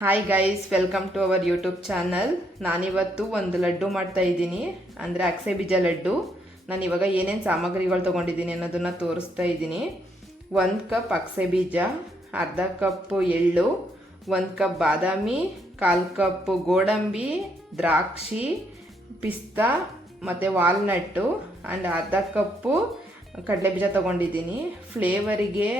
Hi guys, welcome to our YouTube channel. ನಾನಿವತ್ತು ಒಂದು ಲಡ್ಡು ಮಾಡ್ತಾ ಇದ್ದೀನಿ, ಅಂದರೆ ಅಗಸೆ ಬೀಜ ಲಡ್ಡು. ನಾನು ಇವಾಗ ಏನೇನು ಸಾಮಗ್ರಿಗಳು ತೊಗೊಂಡಿದ್ದೀನಿ ಅನ್ನೋದನ್ನು ತೋರಿಸ್ತಾ ಇದ್ದೀನಿ. 1 ಕಪ್ ಅಗಸೆ ಬೀಜ, ಅರ್ಧ ಕಪ್ಪು ಎಳ್ಳು, 1 ಕಪ್ ಬಾದಾಮಿ, 1/4 ಕಪ್ ಗೋಡಂಬಿ, ದ್ರಾಕ್ಷಿ, ಪಿಸ್ತಾ ಮತ್ತು ವಾಲ್ನಟ್ಟು ಆ್ಯಂಡ್ ಅರ್ಧ ಕಪ್ಪು ಕಡಲೆ ಬೀಜ ತೊಗೊಂಡಿದ್ದೀನಿ. ಫ್ಲೇವರಿಗೆ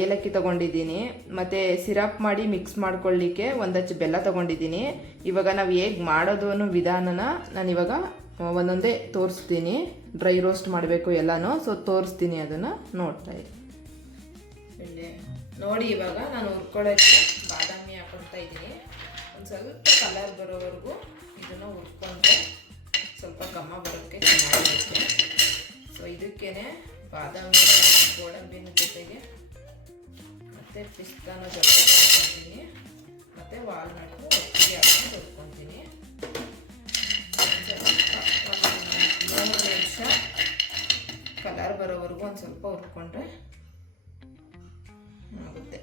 ಏಲಕ್ಕಿ ತೊಗೊಂಡಿದ್ದೀನಿ. ಮತ್ತು ಸಿರಪ್ ಮಾಡಿ ಮಿಕ್ಸ್ ಮಾಡ್ಕೊಳ್ಳಿಕ್ಕೆ 1 ಅಚ್ಚು ಬೆಲ್ಲ ತೊಗೊಂಡಿದ್ದೀನಿ. ಇವಾಗ ನಾವು ಹೇಗೆ ಮಾಡೋದು ಅನ್ನೋ ವಿಧಾನನ ನಾನಿವಾಗ ಒಂದೊಂದೇ ತೋರಿಸ್ತೀನಿ. ಡ್ರೈ ರೋಸ್ಟ್ ಮಾಡಬೇಕು ಎಲ್ಲನೂ, ಸೊ ತೋರಿಸ್ತೀನಿ, ಅದನ್ನು ನೋಡ್ತಾ ಇದ್ದೀನಿ. ನೋಡಿ, ಇವಾಗ ನಾನು ಹುರ್ಕೊಳ್ಳೋಕ್ಕೆ ಬಾದಾಮಿ ಹಾಕೊಳ್ತಾ ಇದ್ದೀನಿ. ಒಂದು ಸ್ವಲ್ಪ ಕಲರ್ ಬರೋವರೆಗೂ ಇದನ್ನು ಹುರ್ಕೊಂಡ್ರೆ ಸ್ವಲ್ಪ ಘಮ ಬರೋಕ್ಕೆ ಚೆನ್ನಾಗಿರುತ್ತೆ. ಸೊ ಇದಕ್ಕೇ ಬಾದಾಮಿ ಗೋಡಂಬಿನ ಜೊತೆಗೆ ಮತ್ತು ಪಿಸ್ತಾನ ಜೊತೆಗೆ ಹಾಕ್ಕೊತೀನಿ, ಮತ್ತು ವಾಲ್ನಟ್ಟು ಒಟ್ಟಿಗೆ ಹಾಕೊಂಡು ಹುರ್ಕೊತೀನಿ. 3 ನಿಮಿಷ ಕಲರ್ ಬರೋವರೆಗೂ ಒಂದು ಸ್ವಲ್ಪ ಹುರ್ಕೊಂಡ್ರೆ ಆಗುತ್ತೆ.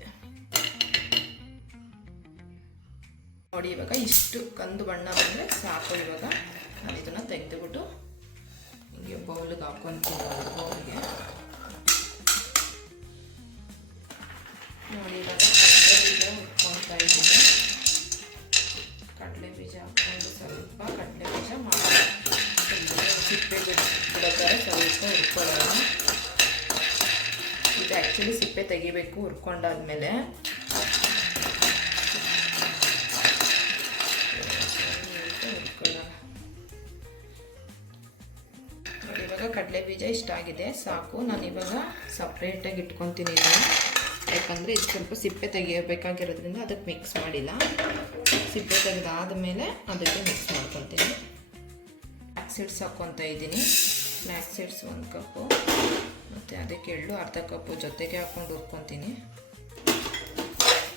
ನೋಡಿ, ಇವಾಗ ಇಷ್ಟು ಕಂದು ಬಣ್ಣ ಬಂದರೆ ಸಾಕು. ಇವಾಗ ನಾನು ಇದನ್ನು ತೆಗೆದುಬಿಟ್ಟು ಹಿಂಗೆ ಬೌಲ್ಗೆ ಹಾಕ್ಕೊತೀನಿ. ಬೌಲ್ಗೆ ನೋಡಿ, ಇವಾಗ ಕಡಲೆ ಬೀಜ ಹುರ್ಕೊಳ್ತಾ ಇದ್ದೀನಿ. ಕಡಲೆ ಬೀಜ ಹಾಕ್ಕೊಂಡು ಸ್ವಲ್ಪ ಕಡಲೆ ಬೀಜ ಮಾಡಿ ಸಿಪ್ಪೆ ಬಿಡೋದಾರೆ ಸ್ವಲ್ಪ ಹುರ್ಕೊಳ್ಳೋಣ. ಇದು ಆ್ಯಕ್ಚುಲಿ ಸಿಪ್ಪೆ ತೆಗಿಬೇಕು ಹುರ್ಕೊಂಡಾದ್ಮೇಲೆ. ಹುರ್ಕೊಳ್ಳೋಣ. ನೋಡಿ, ಇವಾಗ ಕಡಲೆ ಬೀಜ ಇಷ್ಟಾಗಿದೆ, ಸಾಕು. ನಾನಿವಾಗ ಸಪ್ರೇಟಾಗಿ ಇಟ್ಕೊತೀನಿ ಇದನ್ನು, ಯಾಕಂದರೆ ಇದು ಸ್ವಲ್ಪ ಸಿಪ್ಪೆ ತೆಗಿಯಬೇಕಾಗಿರೋದ್ರಿಂದ ಅದಕ್ಕೆ ಮಿಕ್ಸ್ ಮಾಡಿಲ್ಲ. ಸಿಪ್ಪೆ ತೆಗೆದಾದಮೇಲೆ ಅದಕ್ಕೆ ಮಿಕ್ಸ್ ಮಾಡ್ಕೊತೀನಿ. ಫ್ಲ್ಯಾಕ್ಸ್ ಸೀಡ್ಸ್ ಹಾಕ್ಕೊತಾ ಇದ್ದೀನಿ. ಫ್ಲ್ಯಾಕ್ಸ್ ಸೀಡ್ಸ್ 1 ಕಪ್ಪು, ಮತ್ತು ಅದಕ್ಕೆ ಎಳ್ಳು ಅರ್ಧ ಕಪ್ಪು ಜೊತೆಗೆ ಹಾಕ್ಕೊಂಡು ಹುರ್ಕೊತೀನಿ.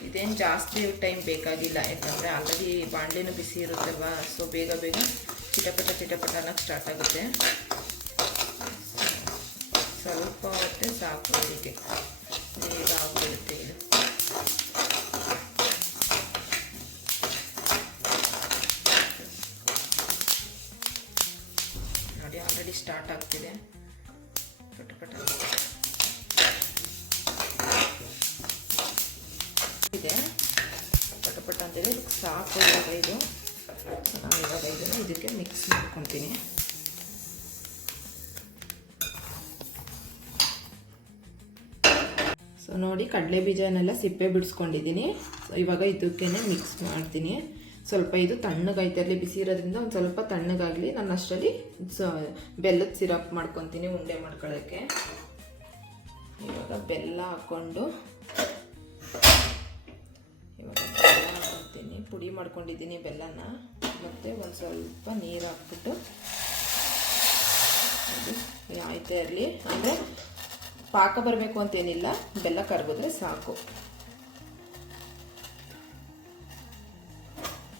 ಇದೇನು ಜಾಸ್ತಿ ಟೈಮ್ ಬೇಕಾಗಿಲ್ಲ, ಯಾಕಂದರೆ ಆಲ್ರೆಡಿ ಬಾಣಲೆನೂ ಬಿಸಿ ಇರುತ್ತಲ್ವ. ಸೊ ಬೇಗ ಬೇಗ ಚಿಟಪಟ ಅನ್ನೋಕ್ಕೆ ಸ್ಟಾರ್ಟ್ ಆಗುತ್ತೆ. ಸ್ವಲ್ಪ ಹೊಟ್ಟೆ ಸಾಕು, ಅದಕ್ಕೆ ಬೇಗ ಆಗ್ಬಿಡುತ್ತೆ ಇದು. ನೋಡಿ, ಆಲ್ರೆಡಿ ಸ್ಟಾರ್ಟ್ ಆಗ್ತಿದೆ ಪಟ ಇದೆ, ಪಟ ಅಂತಿದೆ. ಸಾಕು. ಇವಾಗ ಇದು ನಾನು ಇವಾಗ ಇದನ್ನು ಇದಕ್ಕೆ ಮಿಕ್ಸ್ ಮಾಡ್ಕೊತೀನಿ. ಸೊ ನೋಡಿ, ಕಡಲೆ ಬೀಜನೆಲ್ಲ ಸಿಪ್ಪೆ ಬಿಡಿಸ್ಕೊಂಡಿದ್ದೀನಿ. ಸೊ ಇವಾಗ ಇದಕ್ಕೇ ಮಿಕ್ಸ್ ಮಾಡ್ತೀನಿ. ಸ್ವಲ್ಪ ಇದು ತಣ್ಣಗಾಯ್ತಲ್ಲಿ, ಬಿಸಿ ಇರೋದ್ರಿಂದ ಒಂದು ಸ್ವಲ್ಪ ತಣ್ಣಗಾಗಲಿ. ನಾನು ಅಷ್ಟರಲ್ಲಿ ಬೆಲ್ಲದ ಸಿರಪ್ ಮಾಡ್ಕೊತೀನಿ ಉಂಡೆ ಮಾಡ್ಕೊಳ್ಳೋಕ್ಕೆ. ಇವಾಗ ಬೆಲ್ಲ ಹಾಕ್ಕೊಂಡು ಇವಾಗ ಬೆಲ್ಲ ಹಾಕ್ಕೊತೀನಿ. ಪುಡಿ ಮಾಡ್ಕೊಂಡಿದ್ದೀನಿ ಬೆಲ್ಲನ, ಮತ್ತು ಒಂದು ಸ್ವಲ್ಪ ನೀರು ಹಾಕ್ಬಿಟ್ಟು ಅದು ಆಯ್ತಾ ಇರಲಿ. ಅಂದರೆ ಪಾಕ ಬರಬೇಕು ಅಂತೇನಿಲ್ಲ, ಬೆಲ್ಲ ಕರಗಿದ್ರೆ ಸಾಕು.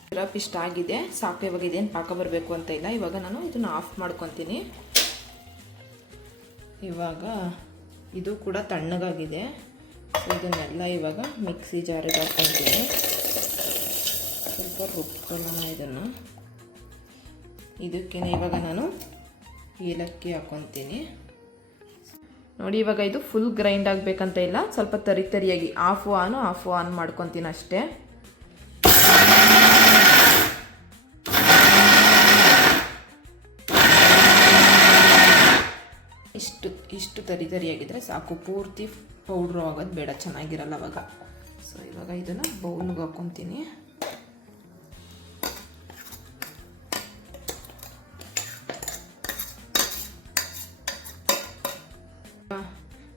ಸಿರಪ್ ಇಷ್ಟ ಆಗಿದೆ, ಸಾಕು. ಇವಾಗ ಇದೇನು ಪಾಕ ಬರಬೇಕು ಅಂತ ಇಲ್ಲ. ಇವಾಗ ನಾನು ಇದನ್ನು ಆಫ್ ಮಾಡ್ಕೊತೀನಿ. ಇವಾಗ ಇದು ಕೂಡ ತಣ್ಣಗಾಗಿದೆ. ಸೊ ಇದನ್ನೆಲ್ಲ ಇವಾಗ ಮಿಕ್ಸಿ ಜಾರಿಗೆ ಹಾಕ್ಕೊತೀನಿ. ಸ್ವಲ್ಪ ರುಬ್ಕೊಳ್ಳೋಣ ಇದನ್ನು. ಇದಕ್ಕೆ ಇವಾಗ ನಾನು ಏಲಕ್ಕಿ ಹಾಕ್ಕೊತೀನಿ. ನೋಡಿ, ಇವಾಗ ಇದು ಫುಲ್ ಗ್ರೈಂಡ್ ಆಗಬೇಕಂತ ಇಲ್ಲ, ಸ್ವಲ್ಪ ತರಿಯಾಗಿ ಆಫ್ ಆನ್ ಮಾಡ್ಕೊತೀನಿ ಅಷ್ಟೇ. ಇಷ್ಟು ತರಿಯಾಗಿದ್ದರೆ ಸಾಕು. ಪೂರ್ತಿ ಪೌಡ್ರು ಆಗೋದು ಬೇಡ, ಚೆನ್ನಾಗಿರಲ್ಲ ಅವಾಗ. ಸೊ ಇವಾಗ ಇದನ್ನು ಬೌಲ್ಗೆ ಹಾಕ್ಕೊತೀನಿ.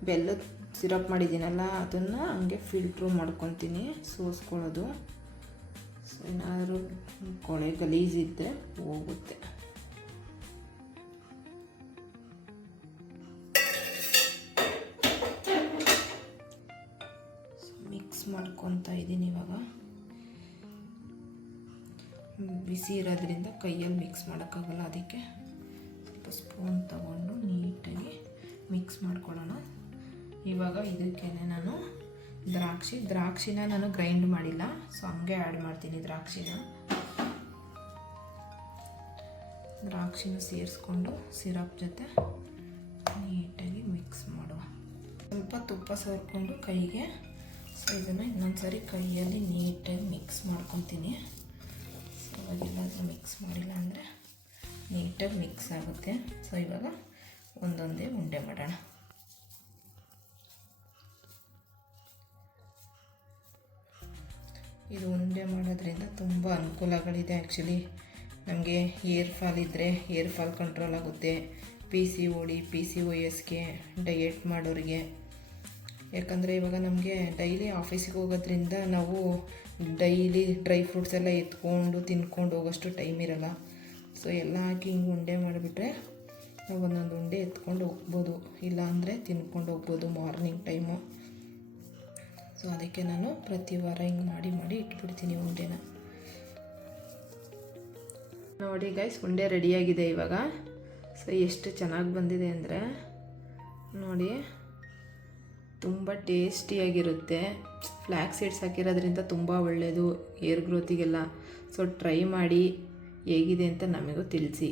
ಬೆಲ್ಲದ ಸಿರಪ್ ಮಾಡಿದ್ದೀನಲ್ಲ, ಅದನ್ನು ಹಂಗೆ ಫಿಲ್ಟ್ರು ಮಾಡ್ಕೊತೀನಿ, ಸೋಸ್ಕೊಳ್ಳೋದು. ಸೊ ಏನಾದರೂ ಕೊಳೆ ಗಲೀಜಿದ್ದರೆ ಹೋಗುತ್ತೆ. ಮಿಕ್ಸ್ ಮಾಡ್ಕೊತಾ ಇದ್ದೀನಿ. ಇವಾಗ ಬಿಸಿ ಇರೋದ್ರಿಂದ ಕೈಯಲ್ಲಿ ಮಿಕ್ಸ್ ಮಾಡೋಕ್ಕಾಗಲ್ಲ, ಅದಕ್ಕೆ ಸ್ವಲ್ಪ ಸ್ಪೂನ್ ತಗೊಂಡು ನೀಟಾಗಿ ಮಿಕ್ಸ್ ಮಾಡ್ಕೊಳ್ಳೋಣ. ಇವಾಗ ಇದಕ್ಕೆ ನಾನು ದ್ರಾಕ್ಷಿನ ನಾನು ಗ್ರೈಂಡ್ ಮಾಡಿಲ್ಲ, ಸೊ ಹಂಗೆ ಆ್ಯಡ್ ಮಾಡ್ತೀನಿ. ದ್ರಾಕ್ಷಿನ ಸೇರಿಸ್ಕೊಂಡು ಸಿರಪ್ ಜೊತೆ ನೀಟಾಗಿ ಮಿಕ್ಸ್ ಮಾಡುವ. ಸ್ವಲ್ಪ ತುಪ್ಪ ಸೇರಿಕೊಂಡು ಕೈಗೆ, ಸೊ ಇದನ್ನು ಇನ್ನೊಂದ್ಸರಿ ಕೈಯಲ್ಲಿ ನೀಟಾಗಿ ಮಿಕ್ಸ್ ಮಾಡ್ಕೊತೀನಿ. ಸೊ ಅವಾಗೆಲ್ಲಾದರೂ ಮಿಕ್ಸ್ ಮಾಡಿಲ್ಲ ಅಂದರೆ ನೀಟಾಗಿ ಮಿಕ್ಸ್ ಆಗುತ್ತೆ. ಸೊ ಇವಾಗ ಒಂದೊಂದೇ ಉಂಡೆ ಮಾಡೋಣ. ಇದು ಉಂಡೆ ಮಾಡೋದ್ರಿಂದ ತುಂಬ ಅನುಕೂಲಗಳಿದೆ. ಆ್ಯಕ್ಚುಲಿ ನಮಗೆ ಏರ್ ಫಾಲ್ ಇದ್ದರೆ ಏರ್ ಫಾಲ್ ಕಂಟ್ರೋಲ್ ಆಗುತ್ತೆ. PCOD PCOSಗೆ ಡಯೆಟ್ ಮಾಡೋರಿಗೆ. ಯಾಕಂದರೆ ಇವಾಗ ನಮಗೆ ಡೈಲಿ ಆಫೀಸಿಗೆ ಹೋಗೋದ್ರಿಂದ ನಾವು ಡೈಲಿ ಡ್ರೈ ಫ್ರೂಟ್ಸ್ ಎಲ್ಲ ಎತ್ಕೊಂಡು ತಿನ್ಕೊಂಡು ಹೋಗೋಷ್ಟು ಟೈಮ್ ಇರೋಲ್ಲ. ಸೊ ಎಲ್ಲ ಹಾಕಿ ಹಿಂಗೆ ಉಂಡೆ ಮಾಡಿಬಿಟ್ರೆ ನಾವು ಒಂದೊಂದು ಉಂಡೆ ಎತ್ಕೊಂಡು ಹೋಗ್ಬೋದು, ಇಲ್ಲಾಂದರೆ ತಿನ್ಕೊಂಡು ಹೋಗ್ಬೋದು ಮಾರ್ನಿಂಗ್ ಟೈಮು. ಸೊ ಅದಕ್ಕೆ ನಾನು ಪ್ರತಿ ವಾರ ಹಿಂಗೆ ಮಾಡಿ ಇಟ್ಬಿಡ್ತೀನಿ ಉಂಡೆನ. ನೋಡಿ ಗೈಸ್, ಉಂಡೆ ರೆಡಿಯಾಗಿದೆ ಇವಾಗ. ಸೊ ಎಷ್ಟು ಚೆನ್ನಾಗಿ ಬಂದಿದೆ ಅಂದರೆ ನೋಡಿ, ತುಂಬ ಟೇಸ್ಟಿಯಾಗಿರುತ್ತೆ. ಫ್ಲ್ಯಾಕ್ಸ್ ಸೀಡ್ಸ್ ಹಾಕಿರೋದ್ರಿಂದ ತುಂಬ ಒಳ್ಳೆಯದು ಏರ್ ಗ್ರೋತಿಗೆಲ್ಲ. ಸೊ ಟ್ರೈ ಮಾಡಿ ಹೇಗಿದೆ ಅಂತ ನಮಗೂ ತಿಳಿಸಿ.